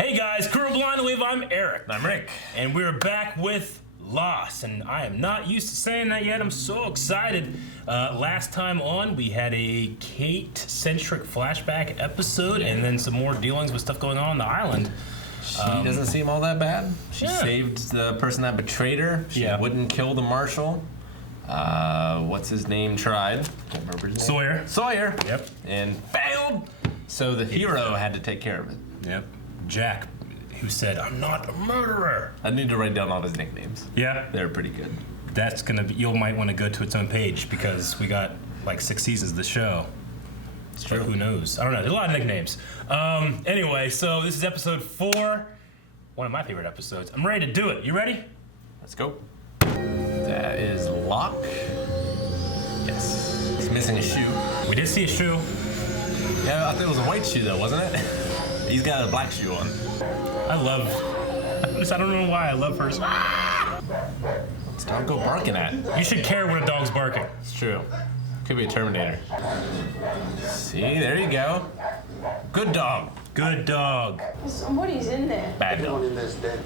Hey guys, Crew Blind Wave, I'm Eric. I'm Rick. And we're back with Lost, and I am not used to saying that yet. I'm so excited. Last time on, we had a Kate-centric flashback episode, and then some more dealings with stuff going on the island. She doesn't seem all that bad. She saved the person that betrayed her. She wouldn't kill the marshal. What's his name? Tried. Can't remember his name. Sawyer. Yep. And failed. So the hero had to take care of it. Yep. Jack, who said, "I'm not a murderer." I need to write down all his nicknames. Yeah. They're pretty good. That's gonna be, you might want to go to its own page because we got like 6 seasons of the show. It's true. But who knows? I don't know. There's a lot of nicknames. Anyway, so this is episode 4. One of my favorite episodes. I'm ready to do it. You ready? Let's go. That is Locke. Yes. He's missing a shoe. We did see a shoe. Yeah, I think it was a white shoe though, wasn't it? He's got a black shoe on. I don't know why I love her. What's dog go barking at? You should care when a dog's barking. It's true. Could be a Terminator. See, there you go. Good dog. Good dog. Somebody's in there. Bad Everyone dog. in there's dead.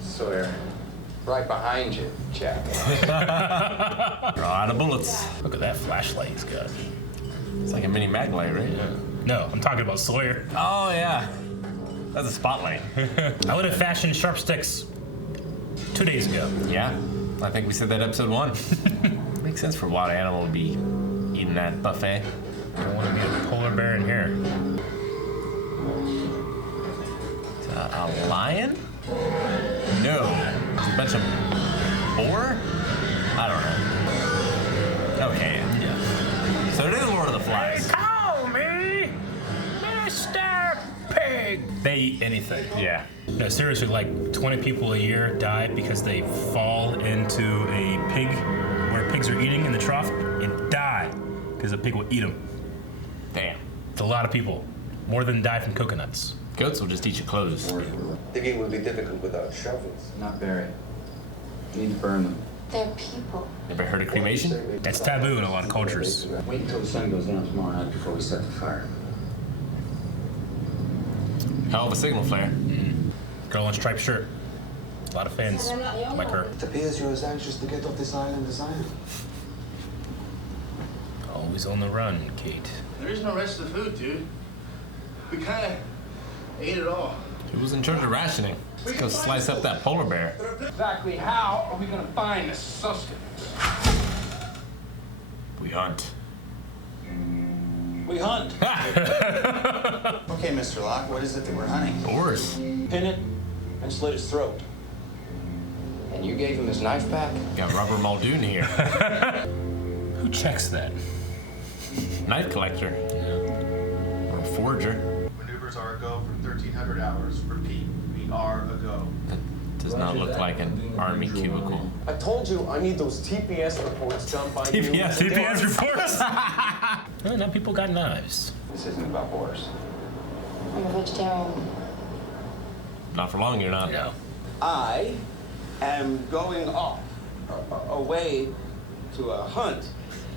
Sawyer, right behind you, Jack. Draw out of bullets. Look at that flashlight he's got. It's like a mini mag light, right? Yeah. No, I'm talking about Sawyer. Oh, yeah. That's a spotlight. I would have fashioned sharp sticks 2 days ago. Yeah. I think we said that episode 1. Makes sense for a wild animal to be eating that buffet. I don't want to be a polar bear in here. Is that a lion? No. It's a bunch of boar? I don't know. Okay. Yeah. So it is Lord of the Flies. Call me Mr. Pig. They eat anything. Yeah. No, seriously, like 20 people a year die because they fall into a pig where pigs are eating in the trough and die because a pig will eat them. Damn. It's a lot of people. More than die from coconuts. Goats will just eat your clothes. Digging will be difficult without shovels. Not very. You need to burn them. They're people. Ever heard of cremation? That's taboo in a lot of cultures. Wait until the sun goes down tomorrow night before we set the fire. Hell of a signal flare. Girl in striped shirt. A lot of fans like her. It appears you're as anxious to get off this island as I am. Always on the run, Kate. There is no rest of the food, dude. We kind of ate it all. Who's in charge of rationing? Let's go slice up that polar bear. Exactly how are we going to find this sustenance? We hunt. We hunt. Okay, Mr. Locke, what is it that we're hunting? Boars. Pin it and slit its throat. And you gave him his knife back? Got Robert Muldoon here. Who checks that? Knife collector. Or a forger. Maneuvers are a go for 1,300 hours. Repeat, we are a go. That does not look like an army cubicle. I told you I need those TPS reports done by you. TPS reports? Well, now people got knives. This isn't about boars. I'm a vegetarian. Not for long, you're not. No. I am going off away to a hunt,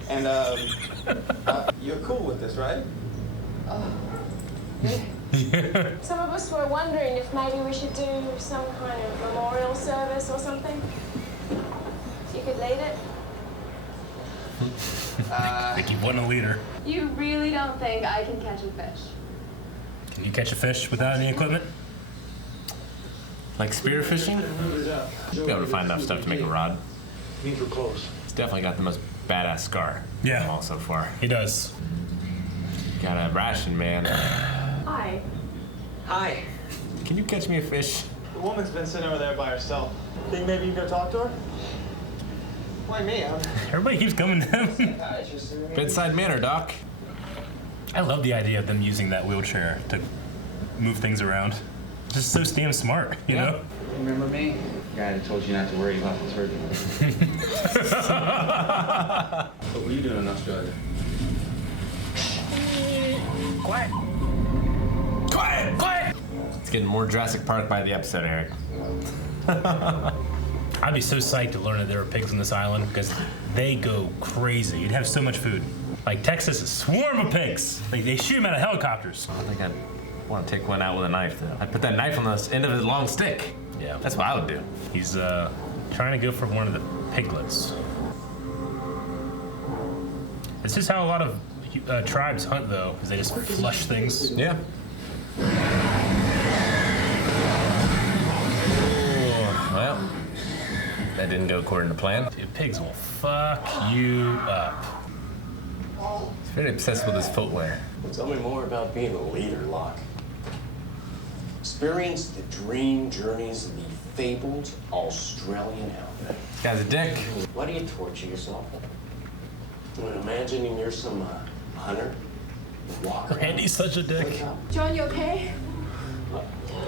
and you're cool with this, right? Some of us were wondering if maybe we should do some kind of memorial service or something. You could lead it. They keep wanting a leader. You really don't think I can catch a fish? Can you catch a fish without any equipment? Like spearfishing? You'll be able to find enough stuff to make a rod. Means we're close. He's definitely got the most badass scar. Yeah. All so far. He does. Got a ration, man. Hi. Hi. Can you catch me a fish? The woman's been sitting over there by herself. Think maybe you can go talk to her? Why me? Everybody keeps coming down. Bedside manner, Doc. I love the idea of them using that wheelchair to move things around. Just so damn smart, you know? Remember me? The guy that told you not to worry about the turkey. What were you doing in Australia? Quiet. Quiet. Quiet. It's getting more Jurassic Park by the episode, Eric. I'd be so psyched to learn that there were pigs on this island because they go crazy. You'd have so much food. Like Texas, a swarm of pigs. Like they shoot them out of helicopters. Oh, they got want to take one out with a knife, though. I'd put that knife on the end of his long stick. Yeah. That's what I would do. He's trying to go for one of the piglets. This is how a lot of tribes hunt, though, because they just flush things. Yeah. Well, that didn't go according to plan. Dude, pigs will fuck you up. He's very obsessed with his footwear. Tell me more about being a leader, Locke. Experience the dream journeys of the fabled Australian outback. This guy's a dick. Why do you torture yourself? When imagining you're some hunter, walk around. Randy's such a dick. John, you okay?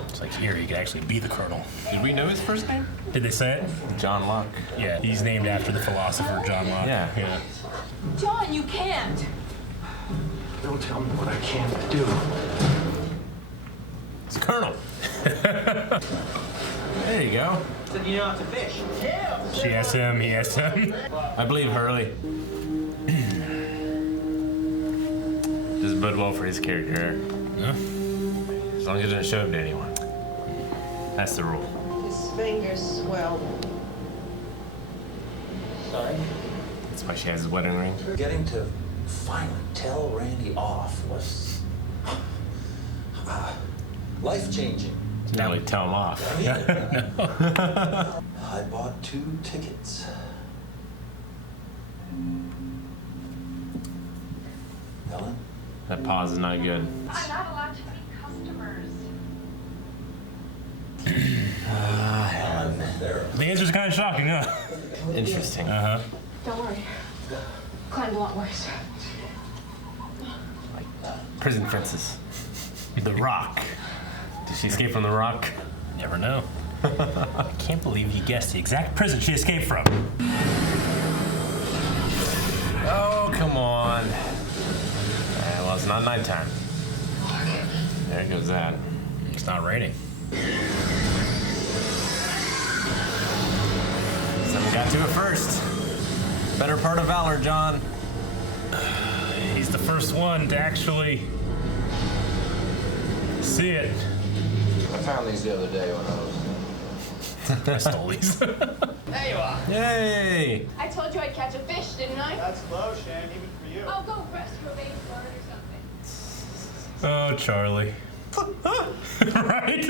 It's like, here, he could actually be the colonel. Did we know his first name? Did they say it? John Locke. Yeah, he's named after the philosopher John Locke. Yeah. John, you can't. Don't tell me what I can't do. It's the colonel. There you go. So you know how to fish? She asked him, he asked him. I believe Hurley. Doesn't bode well for his character. Huh? As long as it doesn't show him to anyone. That's the rule. His fingers swelled. Sorry? That's why she has his wedding ring. Getting to finally tell Randy off was life-changing. Didn't really tell him off. I bought 2 tickets. Helen? That pause is not good. I'm not allowed to meet customers. Helen. The answer's kind of shocking, huh? Interesting. Uh-huh. Don't worry. Climbed a lot worse. Prison fences. The Rock. Did she escape from the Rock? Never know. I can't believe he guessed the exact prison she escaped from. Oh, come on. Well, it's not nighttime. There goes that. It's not raining. Someone got to it first. Better part of valor, John. He's the first one to actually see it. I found these the other day when I was... I stole these. There you are. Yay! I told you I'd catch a fish, didn't I? That's low, Shan, even for you. I'll go rescue a baby bird or something. Oh, Charlie. Right?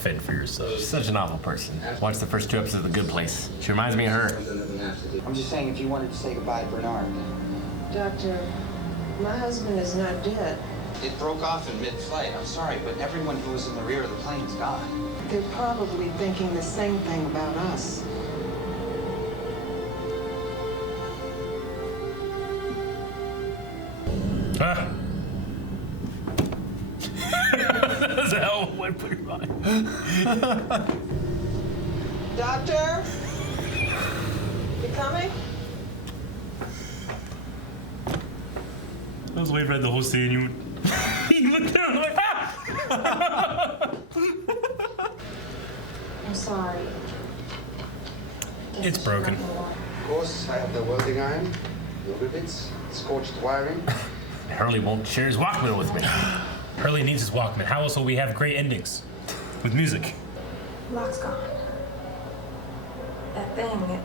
Fend for yourself. She's such an awful person. Watch the first 2 episodes of The Good Place. She reminds me of her. I'm just saying if you wanted to say goodbye to Bernard. Doctor, my husband is not dead. It broke off in mid-flight. I'm sorry, but everyone who was in the rear of the plane is gone. They're probably thinking the same thing about us. Ah. That's a hell of a way to put your mind. Doctor? You coming? I was waiting for the whole scene. You looked down like, ah! I'm sorry. It's broken. Of course, I have the welding iron, the rivets, scorched wiring. Hurley won't share his Walkman with me. Hurley needs his Walkman. How else will we have great endings? With music. Locke's gone. That thing,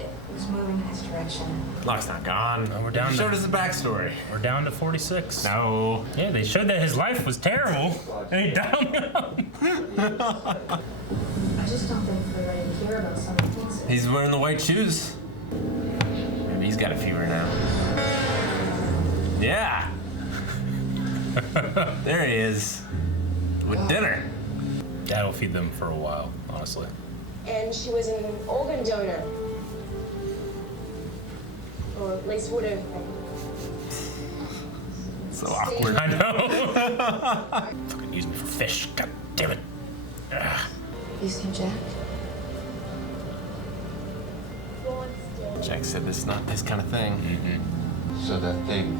it was moving in his direction. Locke's not gone. No, we're down They showed to- us the backstory. We're down to 46. No. Yeah, they showed that his life was terrible. And he down. I just don't think we're ready to hear about some of the things. He's wearing the white shoes. Maybe he's got a fever now. Yeah. There he is. With dinner. That'll feed them for a while, honestly. And she was an organ donor. Or at least would have been. So awkward. I know. Fucking use me for fish. God damn it. Ugh. You seen Jack? Jack said this is not this kind of thing. Mm-hmm. So that thing,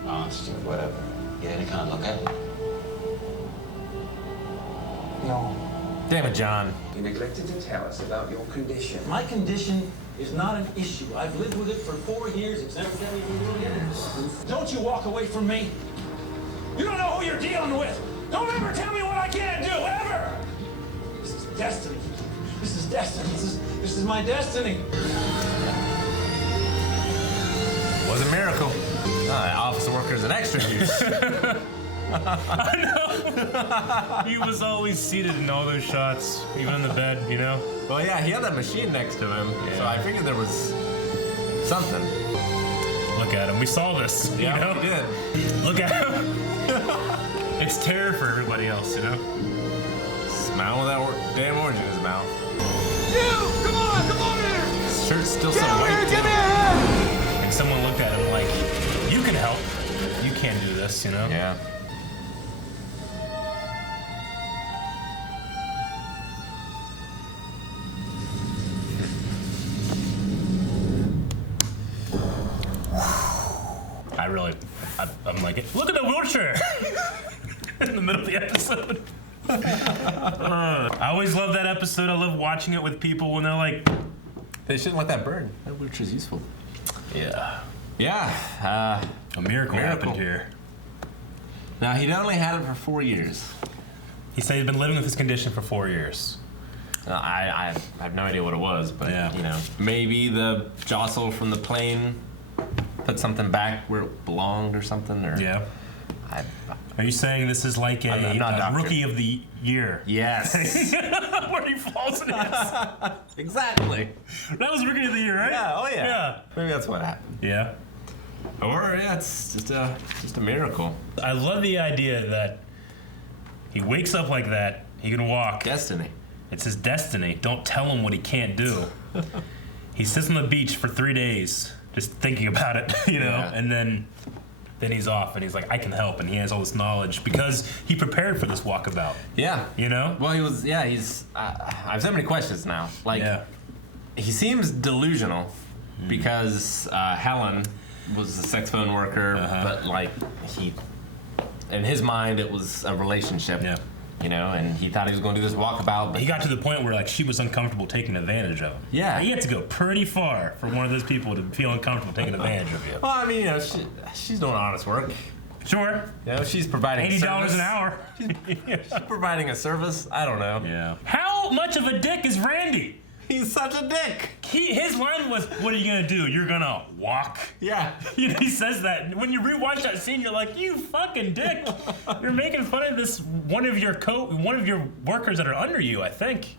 the monster, whatever, you had any kind of look at it? No. Damn it, John. You neglected to tell us about your condition. My condition is not an issue. I've lived with it for 4 years. It's never been even really. Don't you walk away from me. You don't know who you're dealing with. Don't ever tell me what I can't do, ever! This is destiny. This is destiny. This is my destiny. It was a miracle. Office workers and extra use. I know. He was always seated in all those shots, even in the bed, you know? Well, yeah, he had that machine next to him, so I figured there was something. Look at him. We saw this, you know? We did. Look at him. It's terror for everybody else, you know? Smile with that damn orange in his mouth. You! Come on here! His shirt's still so Get over here, white. give me a hand! And someone looked at him like, you can help. You can't do this, you know? Yeah. I'm like, look at the wheelchair in the middle of the episode. I always love that episode. I love watching it with people when they're like, they shouldn't let that burn. That wheelchair's useful. Yeah. Yeah. A miracle happened here. Now, he'd only had it for 4 years. He said he'd been living with this condition for 4 years. I have no idea what it was, but, you know, maybe the jostle from the plane put something back where it belonged or something, or... Yeah. Are you saying this is like a rookie of the year? Yes. Where he falls in his. Exactly. That was rookie of the year, right? Yeah, oh yeah. Yeah. Maybe that's what happened. Yeah. Or, yeah, it's just a miracle. I love the idea that he wakes up like that, he can walk. Destiny. It's his destiny. Don't tell him what he can't do. He sits on the beach for 3 days just thinking about it, you know, and then he's off and he's like, I can help, and he has all this knowledge because he prepared for this walkabout. Yeah. You know? Well, he's I have so many questions now. Like, he seems delusional because Helen was a sex phone worker, but like in his mind, it was a relationship. Yeah. You know, and he thought he was going to do this walkabout, but he got to the point where like she was uncomfortable taking advantage of him. Yeah. He had to go pretty far for one of those people to feel uncomfortable taking advantage of you. Well, I mean, you know, she's doing honest work. Sure. You know, she's providing $80 an hour. She's providing a service. I don't know. Yeah. How much of a dick is Randy? He's such a dick. His line was, what are you gonna do? You're gonna walk? Yeah. You know, he says that. When you rewatch that scene, you're like, you fucking dick. You're making fun of this one of your workers that are under you, I think.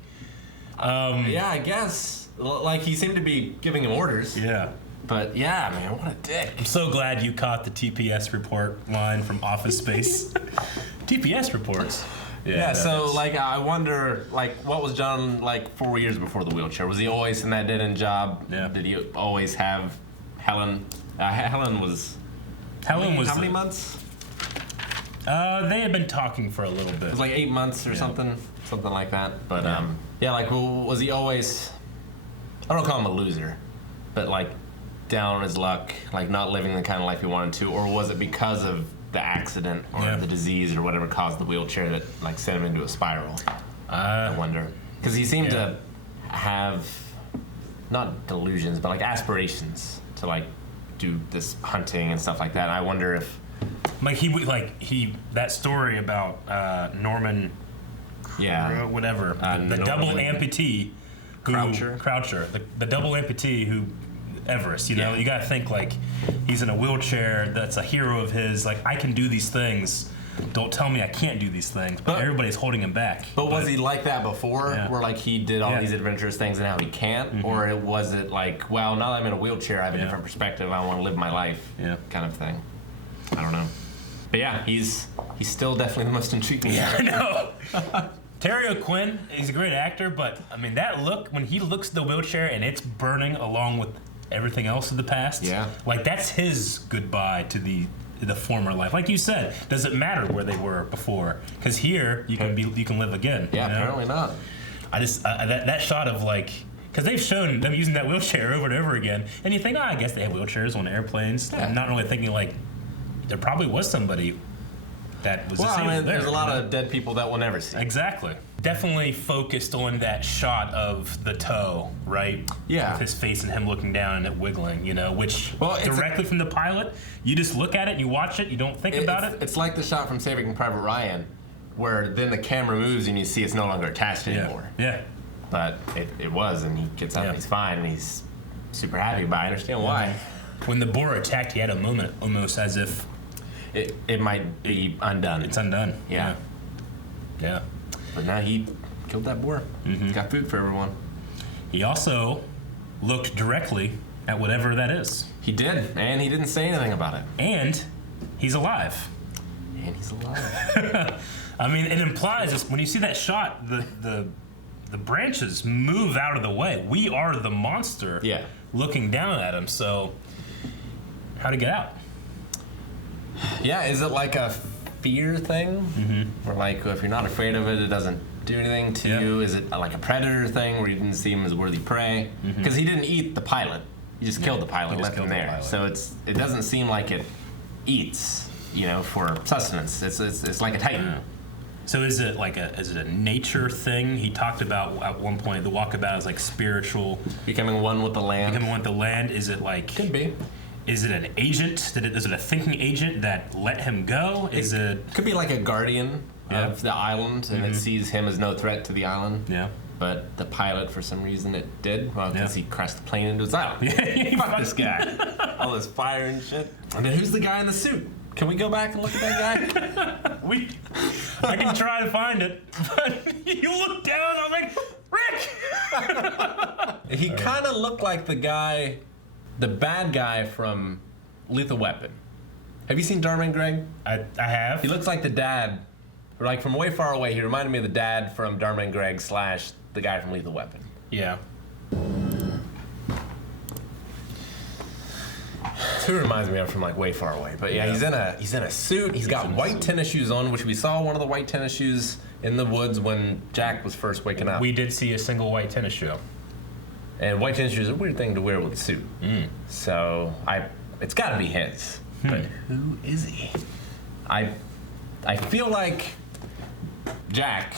Yeah, I guess. Like, he seemed to be giving him orders. Yeah. But yeah, man, what a dick. I'm so glad you caught the TPS report line from Office Space. TPS reports. Yeah, so like I wonder, like, what was John like 4 years before the wheelchair? Was he always in that dead-end job? Yeah. Did he always have Helen? Helen was how many months? They had been talking for a little bit. It was like 8 months or something like that. But yeah, like, was he always? I don't call him a loser, but like down on his luck, like not living the kind of life he wanted to, or was it because of the accident or the disease or whatever caused the wheelchair that like sent him into a spiral? I wonder, because he seemed to have not delusions but like aspirations to like do this hunting and stuff like that. And I wonder if he that story about Norman, whatever, the double amputee, Croucher, the double amputee who. Everest, you know, you gotta think like he's in a wheelchair. That's a hero of his. Like, I can do these things. Don't tell me I can't do these things. But everybody's holding him back. But was he like that before, where like he did all these adventurous things and now he can't, or was it like, well, now that I'm in a wheelchair, I have a different perspective. I want to live my life, kind of thing. I don't know. But yeah, he's still definitely the most intriguing. Yeah, I know. Terry O'Quinn, he's a great actor, but I mean that look when he looks at the wheelchair and it's burning along with everything else of the past. Yeah. Like, that's his goodbye to the former life. Like you said, does it matter where they were before? Because here you can live again. Yeah, you know? Apparently not. I just that shot of like, because they've shown them using that wheelchair over and over again, and you think, I guess they have wheelchairs on airplanes. Yeah. I'm not really thinking like there probably was somebody that was Well, disabled. I mean, there's there, a lot of dead people that we'll never see. Exactly. Definitely focused on that shot of the toe, right? Yeah. With his face and him looking down and it wiggling, you know, which Well, directly from the pilot, you just look at it, you watch it, you don't think about it. It's like the shot from Saving Private Ryan, where then the camera moves and you see it's no longer attached anymore. Yeah. But it was, and he gets up and he's fine, and he's super happy, but I understand why. When the boar attacked, he had a moment almost as if it might be undone. It's undone. Yeah. Yeah. But now he killed that boar. He's got food for everyone. He also looked directly at whatever that is. He did, and he didn't say anything about it. And he's alive. And he's alive. I mean, it implies this, when you see that shot, the branches move out of the way. We are the monster looking down at him, so how to get out? Yeah, is it like a fear thing? Where like if you're not afraid of it, it doesn't do anything to you? Is it like a predator thing where you didn't see him as worthy prey? Because he didn't eat the pilot. He just killed the pilot, left him there. So it doesn't seem like it eats, you know, for sustenance. It's like a titan. So is it a nature thing? He talked about at one point the walkabout is like spiritual, becoming one with the land. Becoming one with the land. Is it like could be? Is it an agent? Is it a thinking agent that let him go? Is it could be like a guardian of the island, and it sees him as no threat to the island. Yeah. But the pilot, for some reason, it did. Well, because he crashed the plane into his island. Fuck this guy. All this fire and shit. And then who's the guy in the suit? Can we go back and look at that guy? I can try to find it, but you look down, I'm like, Rick! He kind of looked like the guy, the bad guy from Lethal Weapon. Have you seen Dharma and Greg? I have. He looks like the dad, or like from way far away, he reminded me of the dad from Dharma and Greg / the guy from Lethal Weapon. Yeah. Who reminds me of from like way far away, but yeah, he's in a suit. He's got white tennis shoes on, which we saw one of the white tennis shoes in the woods when Jack was first waking up. We did see a single white tennis shoe. And white tennis shoes are a weird thing to wear with a suit. So it's got to be his. But who is he? I feel like Jack.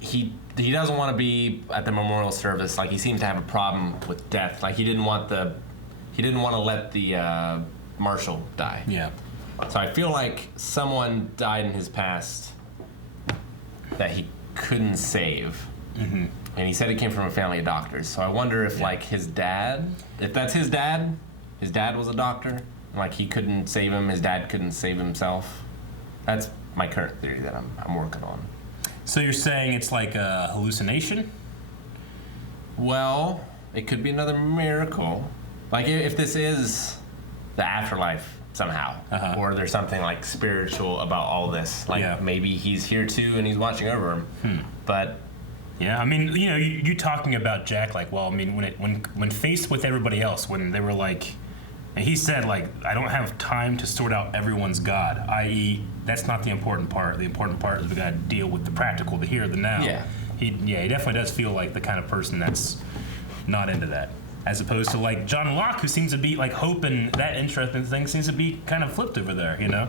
He doesn't want to be at the memorial service. Like he seems to have a problem with death. Like he didn't want to let the marshal die. Yeah. So I feel like someone died in his past that he couldn't save. And he said it came from a family of doctors. So I wonder if like his dad, if that's his dad was a doctor, and like he couldn't save him, his dad couldn't save himself. That's my current theory that I'm working on. So you're saying it's like a hallucination? Well, it could be another miracle. Like if this is the afterlife somehow, or there's something like spiritual about all this. Like maybe he's here too and he's watching over him. But yeah, I mean, you know, you talking about Jack, like, well, I mean, when faced with everybody else, when they were like, and he said, like, I don't have time to sort out everyone's God, i.e., that's not the important part. The important part is we got to deal with the practical, the here, the now. Yeah. He definitely does feel like the kind of person that's not into that. As opposed to, like, John Locke, who seems to be, like, hoping that interesting thing seems to be kind of flipped over there, you know?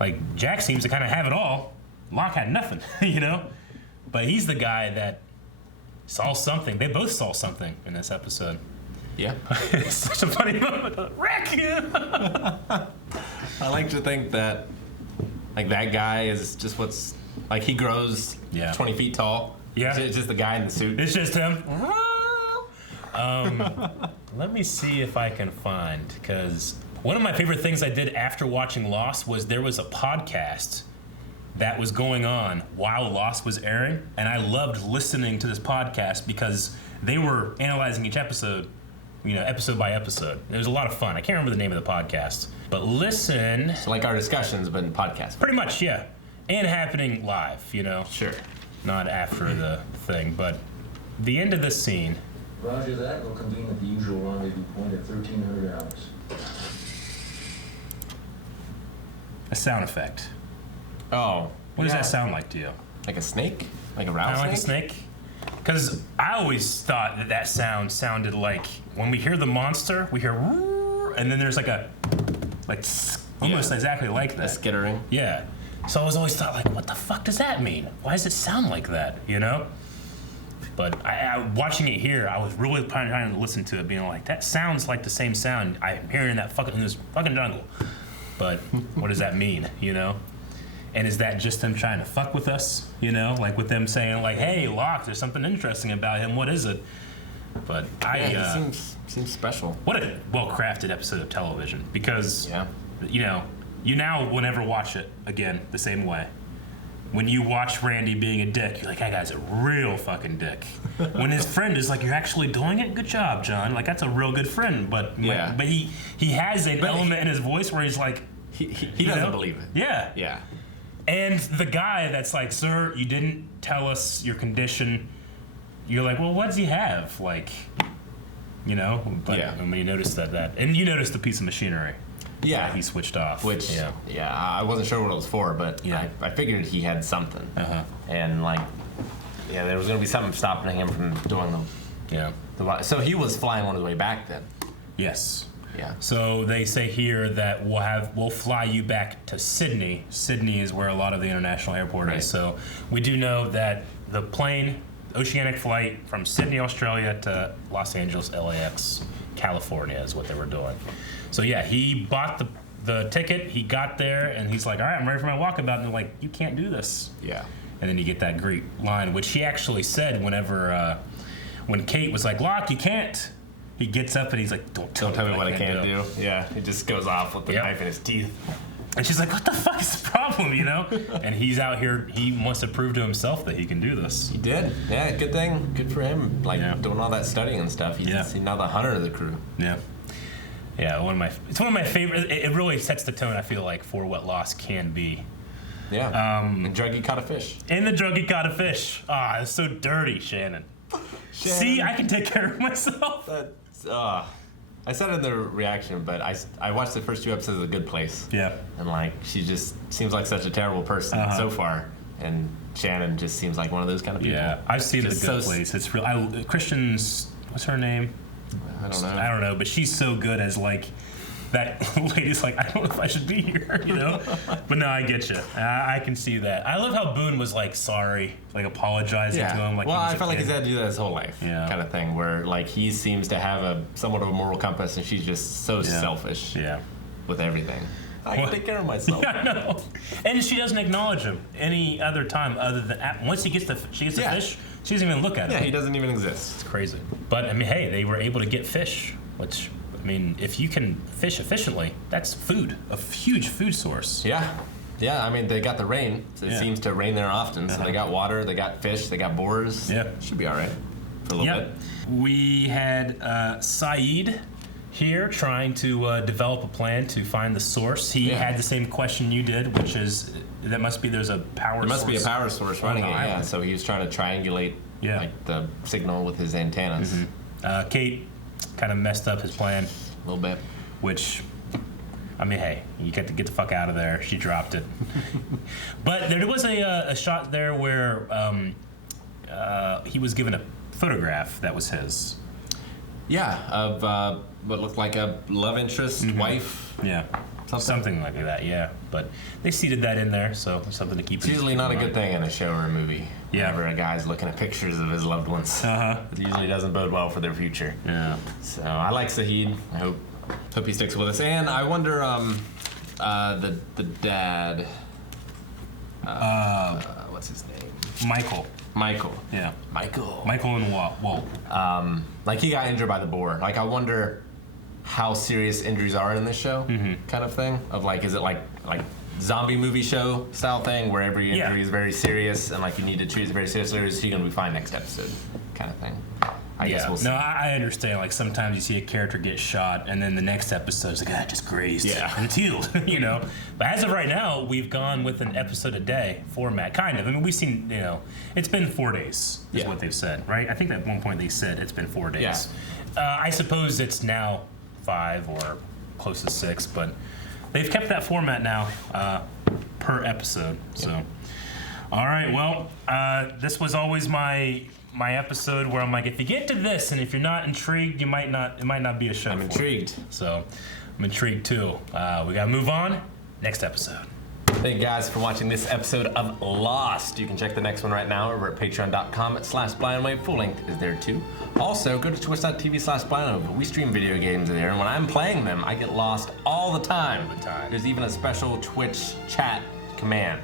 Like, Jack seems to kind of have it all. Locke had nothing, you know? But he's the guy that saw something. They both saw something in this episode. Yeah. It's such a funny moment. Rick! I like to think that, like, that guy is just what's, like, he grows 20 feet tall. Yeah. It's just the guy in the suit. It's just him. Let me see if I can find, because one of my favorite things I did after watching Lost was there was a podcast that was going on while Lost was airing, and I loved listening to this podcast because they were analyzing each episode, you know, episode by episode. It was a lot of fun. I can't remember the name of the podcast, but listen. So like our discussions, but in podcast. Pretty much, yeah. And happening live, you know. Sure. Not after the thing, but the end of the scene. Roger that. We'll convene at the usual rendezvous point at 1300 hours. A sound effect. Oh. What does that sound like to you? Like a snake? Like a rattlesnake? Like a snake? Because I always thought that sound sounded like when we hear the monster, we hear and then there's like a almost exactly like that. A skittering. Yeah. So I was always thought, like, what the fuck does that mean? Why does it sound like that, you know? But I watching it here, I was really trying to listen to it, being like, that sounds like the same sound I'm hearing in this fucking jungle. But what does that mean, you know? And is that just them trying to fuck with us, you know? Like with them saying, like, hey, Locke, there's something interesting about him. What is it? But he seems special. What a well-crafted episode of television. Because, you know, you now will never watch it again the same way. When you watch Randy being a dick, you're like, that guy's a real fucking dick. When his friend is like, you're actually doing it? Good job, John. Like, that's a real good friend. But he has an element in his voice where he's like... He doesn't believe it. Yeah. Yeah. And the guy that's like, sir, you didn't tell us your condition. You're like, well, what does he have? Like, you know? But when you notice that... And you notice the piece of machinery. Yeah, he switched off. Which, I wasn't sure what it was for, but I figured he had something. And like, there was gonna be something stopping him from doing them. Yeah. So he was flying on his way back then. Yes. Yeah. So they say here that we'll fly you back to Sydney. Sydney is where a lot of the international airport is. So we do know that the plane, oceanic flight from Sydney, Australia to Los Angeles, LAX, California is what they were doing. So yeah, he bought the ticket, he got there, and he's like, all right, I'm ready for my walkabout. And they're like, you can't do this. Yeah. And then you get that great line, which he actually said whenever, when Kate was like, Locke, you can't. He gets up and he's like, don't tell me what I can't do. Yeah, he just goes off with the knife in his teeth. And she's like, what the fuck is the problem, you know? And he's out here, he wants to prove to himself that he can do this. He did. Yeah, good thing. Good for him. Like, doing all that studying and stuff. He's now the hunter of the crew. Yeah. Yeah, it's one of my favorite. It really sets the tone, I feel like, for what Lost can be. Yeah. And Druggy caught a fish. And the Druggy caught a fish. Ah, it's so dirty, Shannon. See, I can take care of myself. I said it in the reaction, but I watched the first 2 episodes of The Good Place. Yeah. And like, she just seems like such a terrible person so far. And Shannon just seems like one of those kind of people. Yeah, I've seen The Good Place. It's real. Christian's, what's her name? I don't know, but she's so good as like that lady's like, I don't know if I should be here, you know? But no, I get you. I can see that. I love how Boone was like sorry, like apologizing to him. Like, well, I felt like he's had to do that his whole life, kind of thing, where like he seems to have a somewhat of a moral compass, and she's just so selfish with everything. I can take care of myself. Yeah, I know. And she doesn't acknowledge him any other time other than once she gets the fish, she doesn't even look at him. Yeah, he doesn't even exist. It's crazy. But I mean, hey, they were able to get fish, which, I mean, if you can fish efficiently, that's food, a huge food source. Yeah. Yeah, I mean, they got the rain. So it seems to rain there often. So they got water, they got fish, they got boars. Yeah. Should be all right for a little bit. We had Saeed here trying to develop a plan to find the source. He had the same question you did, which is, there's a power source. There must be a power source running it, yeah. So he was trying to triangulate like the signal with his antennas. Kate kind of messed up his plan. A little bit. Which, I mean, hey, you get to get the fuck out of there. She dropped it. But there was a shot there where he was given a photograph that was his. Yeah, of what looked like a love interest, wife. Yeah, something like that. Yeah, but they seeded that in there, so something to keep. It's usually not a good thing in a show or a movie. Yeah, whenever a guy's looking at pictures of his loved ones. It usually doesn't bode well for their future. Yeah. So I like Saeed. I hope he sticks with us. And I wonder, the dad. What's his name? Michael. Yeah. Michael and Walt. Like he got injured by the boar. Like I wonder how serious injuries are in this show, kind of thing. Of like, is it like zombie movie show style thing where every injury is very serious and like you need to treat it very seriously, or is he gonna be fine next episode, kind of thing? I guess we'll see. No, I understand. Like sometimes you see a character get shot, and then the next episode's like, I just grazed. Yeah, and it's healed. You know. But as of right now, we've gone with an episode a day format, kind of. I mean, we've seen, you know, it's been 4 days. Is what they've said, right? I think at one point they said it's been 4 days. Yeah. I suppose it's now 5 or close to 6, but they've kept that format now per episode. So, all right. Well, this was always my episode where I'm like, if you get to this and if you're not intrigued, it might not be a show. I'm intrigued. So I'm intrigued too. We gotta move on. Next episode. Thank you guys for watching this episode of Lost. You can check the next one right now over at patreon.com/blindwave. Full length is there too. Also, go to twitch.tv/blindwave. We stream video games there, and when I'm playing them, I get lost all the time. There's even a special Twitch chat command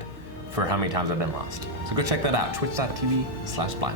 for how many times I've been lost. So go check that out, twitch.tv/blindwave.